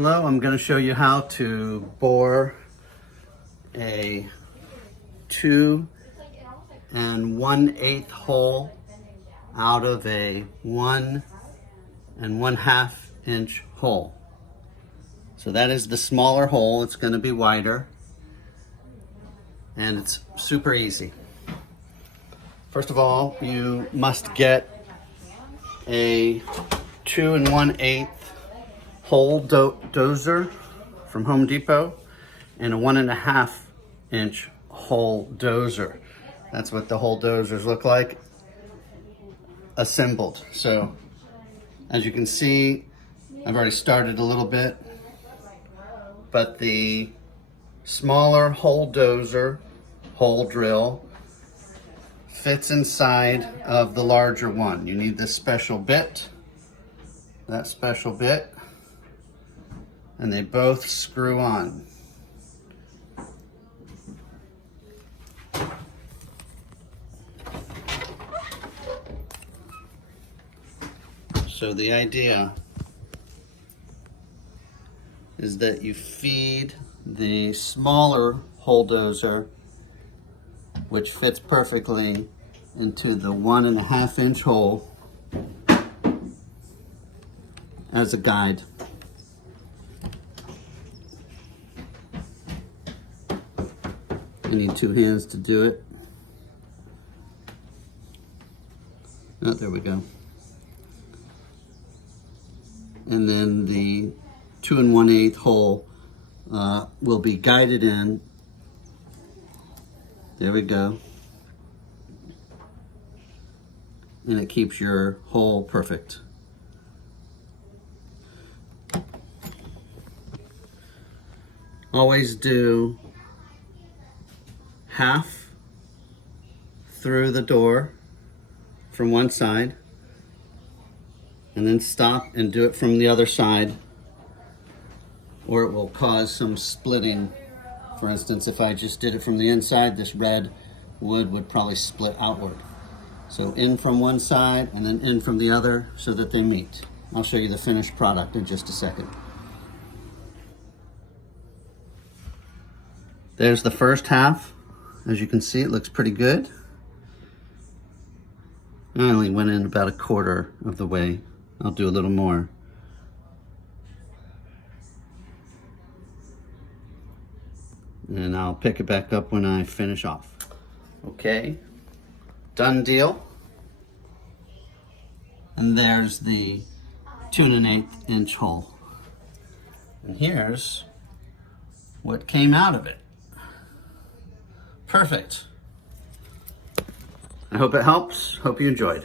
Hello, I'm going to show you how to bore a 2 1/8 hole out of a 1 1/2 inch hole. So that is the smaller hole. It's going to be wider and it's super easy. First of all, you must get a 2 1/8 hole dozer from Home Depot and a 1 1/2 inch hole dozer. That's what the hole dozers look like assembled. So as you can see, I've already started a little bit, but the smaller hole dozer, hole drill, fits inside of the larger one. You need this special bit, that special bit, and they both screw on. So the idea is that you feed the smaller hole dozer, which fits perfectly into the 1 1/2 inch hole, as a guide. I need 2 hands to do it. Oh, there we go. And then the 2 1/8 hole will be guided in. There we go. And it keeps your hole perfect. Always do half through the door from one side, and then stop and do it from the other side, or it will cause some splitting. For instance, if I just did it from the inside, this red wood would probably split outward. So in from one side and then in from the other so that they meet. I'll show you the finished product in just a second. There's the first half. As you can see, it looks pretty good. I only went in about 1/4 of the way. I'll do a little more. And I'll pick it back up when I finish off. Okay, done deal. And there's the 2 1/8 inch hole. And here's what came out of it. Perfect. I hope it helps. Hope you enjoyed.